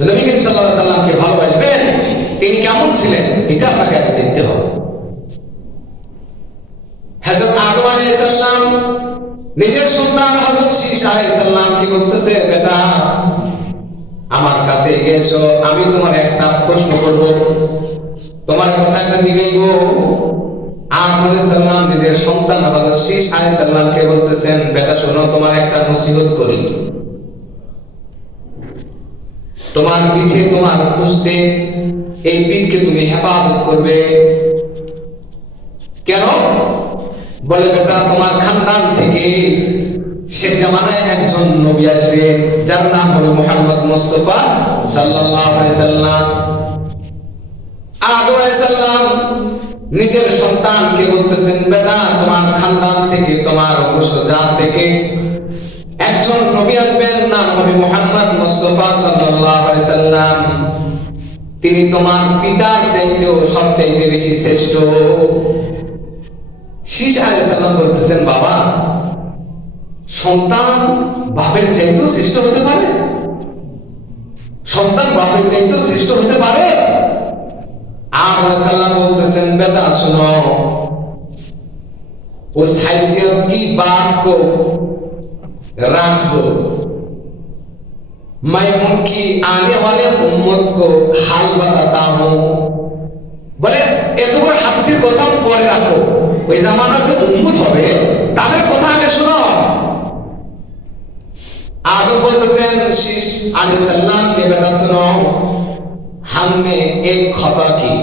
তো নবী করিম সাল্লাল্লাহু আলাইহি সাল্লামকে ভালোবাসবেন, তিনি কেমন ছিলেন এটা আপনাকে আগে জানতে হবে। হযরত আদম আলাইহিস সালাম নিজের সন্তান হযরত শীশ আলাইহিস সালামকে বলতেছে, বেটা আমার কাছে এগিয়ে এসো, আমি তোমার একটা প্রশ্ন করব, তোমার কথা একটা জিজ্ঞাসা। আদম আলাইহিস সালাম নিজের সন্তান হযরত শীশ আলাইহিস সালামকে বলতেছেন, বেটা শোনো, তোমার একটা নসিহত করি। তোমার পিঠে, তোমার পুস্তে, এই পিঠকে তুমি হেফাজত করবে। কেন? বলে, বেটা তোমার খানদান থেকে শেষ জামানায় একজন নবী আসবে, যার নাম হলো মুহাম্মদ মুস্তাফা সাল্লাল্লাহু আলাইহি সাল্লাম। আদম আলাইহিস সালাম নিজের সন্তানকে বলতেছেন, বেটা তোমার খানদান থেকে, তোমার বংশজাত থেকে একজন নবী আসবেন, নাম হবে মুহাম্মদ মুস্তাফা সাল্লাল্লাহু আলাইহি সাল্লাম। তিনি তোমার পিতার চাইতেও সবচাইতে বেশি শ্রেষ্ঠ। শীশ আলাইহিস সালাম বলতেছেন, বাবা সন্তান বাপের চাইতেও শ্রেষ্ঠ হতে পারে? সন্তান বাপের চাইতেও শ্রেষ্ঠ হতে পারে? আদম আলাইহিস সালাম বলতেছেন, বেটা सुनो, उस हैसियत की बात को रख दो, मैं उनकी आने वाले उम्मत को हाल बताता हूं। বলে এত বড় হাসির কথা পরে রাখো, ওই জামানার যে উম্মত হবে তাদের কথা আগে শোনো। आदम बोलतेছেন शीश अलैहिस्सलाम के बेटा सुनो, हमने एक खता की,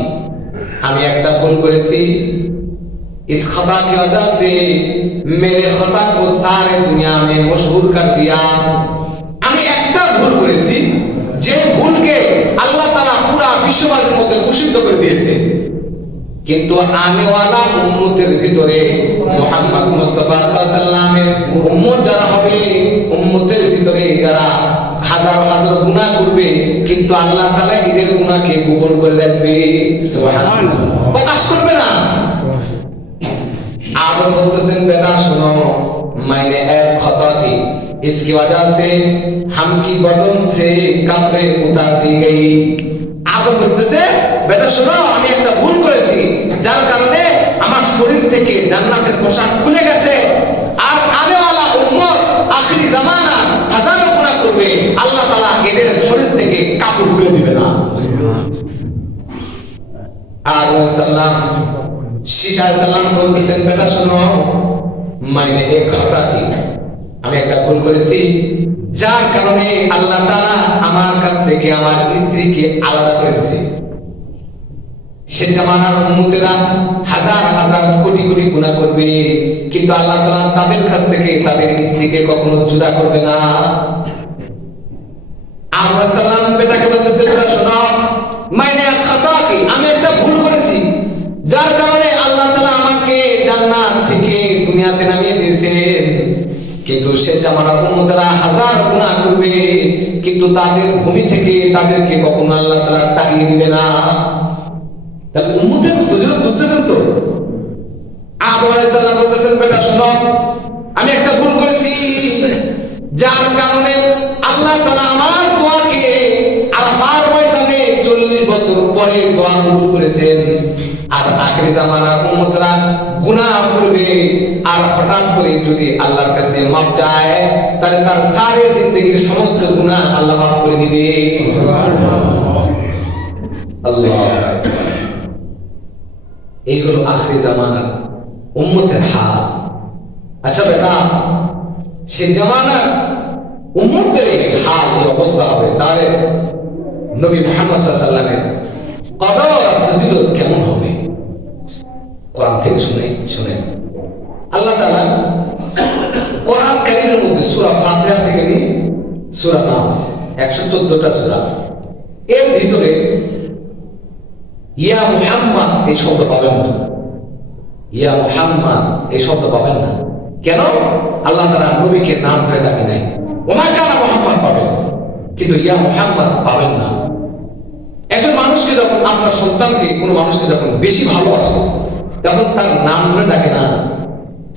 আমি একটা ভুল করেছি। इस खता की वजह से मेरे खता को सारे दुनिया में मशहूर कर दिया। আমি একটা ভুল করেছি, যে ভুলকে আল্লাহ তাআলা পুরো বিশ্ববাসীর মধ্যে প্রসিদ্ধ করে দিয়েছে। কিন্তু আনেওয়ালা উম্মতের ভিতরে মুহাম্মদ মুস্তাফা সাল্লাল্লাহু আলাইহি সাল্লামের উম্মত যারা হবে, উম্মতের ভিতরে যারা হাজার হাজার গুনাহ করবে, কিন্তু আল্লাহ তাআলা এদের গুনাহকে গোপন করে রাখবে। সুবহানাল্লাহ, প্রকাশ করবে না। आदम बोलतेছেন, बेटा सुनो, मैंने एक खता की, इसकी वजह से हम की बदन से कपड़े उतार दी गई। आदम বলতেছে, বেটা শোনো, আমি একটা ভুল করেছি, যার কারণে আমার শরীর থেকে জান্নাতের পোশাক খুলে গেছে। আর আনেওয়ালা উম্মত আখিরি জামানা হাজারো গুনাহ করবে, আল্লাহ তাআলা এদের শরীর থেকে কাপড় খুলে দিবে না। আদম সাল্লাম শীশ আলাইহিস সালাম বলতেছেন, বেটা শোনো, मैंने एक खता की, আমি একটা ভুল করেছি, যার কারণে আল্লাহ তাআলা আমার কাছ থেকে আমার স্ত্রীকে আলাদা করে দিয়েছে। সে জামানার উম্মতেরা হাজার হাজার কোটি কোটি গুনাহ করবে, কিন্তু আল্লাহ তাআলা তাদের কাছ থেকে তাদের স্ত্রীকে কখনো জুদা করবে না। আদম সাল্লাম বেটাকে বলতেছে, বেটা শোনো, मैंने एक खता की, আমি একটা ভুল করেছি, যার কারণে আল্লাহ তাআলা আমাকে জান্নাত থেকে দুনিয়াতে নামিয়ে দিয়েছেন। কিন্তু সে জামানার উম্মতেরা হাজার গুনাহ করবে, কিন্তু তাদের ভূমি থেকে তাদেরকে কখনো আল্লাহ তাআলা তাড়িয়ে দিবে না। তাহলে উম্মতের ফজিলত বুঝতেছেন তো? আদম আলাইহিস সালাম বলতেছেন, বেটা শোনো, আমি একটা ভুল করেছি, যার কারণে আল্লাহ তাআলা আমার দোয়াকে আরাফার ময়দানে 40 বছর পরে দোয়া কবুল করেছেন। আর আখিরি জামানার উম্মতরা গুনাহ করবে, আর হঠাৎ করে যদি আল্লাহর কাছে মাফ চায়, তাহলে তার সারা জিন্দেগীর সমস্ত গুনাহ আল্লাহ মাফ করে দিবে। সুবহানাল্লাহ, আল্লাহ। এই হলো আখিরি জামানার উম্মতের হাল। আচ্ছা বেটা, সে জামানার উম্মতের হাল এই অবস্থা হবে, তাহলে নবী মুহাম্মদ সাল্লাল্লাহু আলাইহি ওয়াসাল্লামের কদর আর ফজিলত কেমন হবে? কোরআন থেকে শুনে আল্লাহ তাআলা কোরআন কারীমের মধ্যে সূরা ফাতিহা থেকে নিয়ে সূরা নাস 114টা সূরা, এর ভিতরে ইয়া মুহাম্মদ এই শব্দ পাবেন না। ইয়া মুহাম্মদ এই শব্দ পাবেন না। কেন? আল্লাহ তাআলা নবীকে নাম ধরে ডাকে নাই। ওমা কানা মুহাম্মদ পাবেন, কিন্তু ইয়া মুহাম্মদ পাবেন না। একজন মানুষকে যখন, আপনার সন্তানকে কোনো মানুষকে যখন বেশি ভালোবাসে, তখন তার নাম ধরে ডাকে না।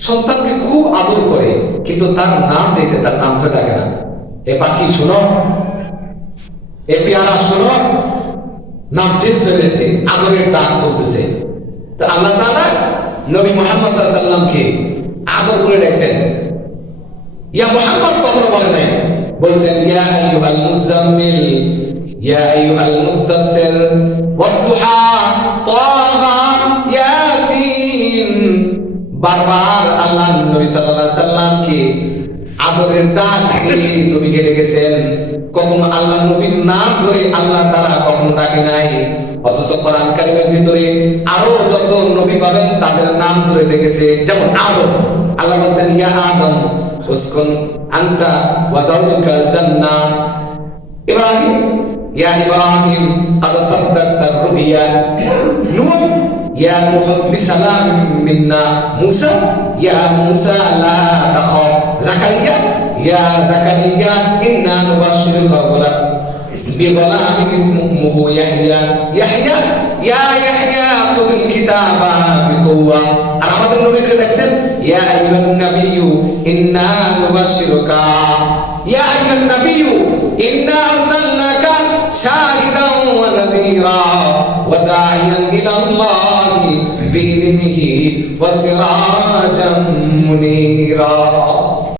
সন্তানকে খুব আদর করে, কিন্তু তার নাম চাইতে তার নাম ধরে ডাকে না। এ পাখি শোনো, এ পেয়ারা শোনো, নাম চেঞ্জ হয়েছে, আদরের ডাক চলতেছে। তো আল্লাহ তাআলা নবী মুহাম্মদ সাল্লাল্লাহু আলাইহি ওয়াসাল্লামকে আদর করে ডাকছেন। ইয়া মুহাম্মদ কখনো বলে নাই, বলছেন ইয়া আইয়ুহাল মুজাম্মিল, ইয়া আইয়ুহাল মুদ্দাসসির, ওয়াদ-দুহা, তাহা, ইয়াসিন। বারবার আল্লাহ নবী সাল্লাল্লাহু আলাইহি ওয়াসাল্লামকে আদরের ডাক দিয়ে নবীকে ডেকেছেন। কখনো আল্লাহ নবীর নাম ধরে আল্লাহ তাআলা কখনো ডাকে নাই। অথচ কোরআন কারীমের ভিতরে আরো যত নবী পাবেন তাদের নাম ধরে ডেকেছে। যেমন আদম, আল্লাহ বলেছেন ইয়া আদম উসকুন আনতা ওয়া যাওজুকাল জান্নাহ। ইব্রাহিম ইয়া ইব্রাহিম قد صدقت الرؤيا। নূহ ইয়া নূহ বিসালাম মিন্না। মূসা ইয়া মূসা লা তাখাফ। জাকারিয়া ইয়া জাকারিয়া ইন্না নুবাশশিরুকা বিগলামিন ইসমুহু ইয়াহইয়া। ইয়াহইয়া ইয়া ইয়াহইয়া খুযুল কিতাবা বিকুওয়া। আর আমাদের নবীকে দেখছেন ইয়া আইয়ুহান নাবিয়্যু ইন্না নুবাশশিরুকা, ইয়া আইয়ুহান নাবিয়্যু ইন্না আরসালনাকা শাহিদান ওয়া নাযীরা ওয়া দা'iয়ান ইলাল্লাহি বিইذনিহি ওয়া সিরাজাম মুনীরা।